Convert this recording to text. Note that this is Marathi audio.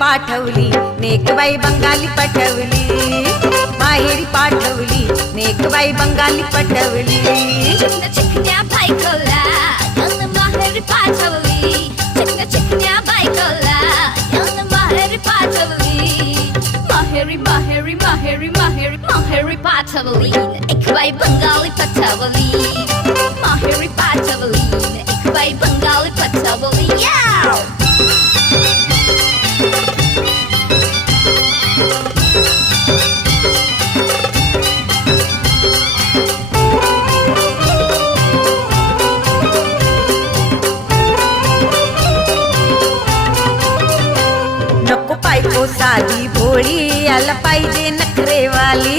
पाठवली नेकबाई बंगाली पटवली, माहेरी पाठवली नेकबाई बंगाली पटवली. चिकन्या चिकन्या बायकोला यानं माहेरी पाठवली, चिकन्या चिकन्या बायकोला यानं माहेरी पाठवली. माहेरी माहेरी माहेरी माहेरी माहेरी पाठवली नेकबाई बंगाली पटवली, माहेरी पाठवली नेकबाई बंगाली पटवली. नको बायको साधी भोळी, याला पाहिजे नखरेवाली.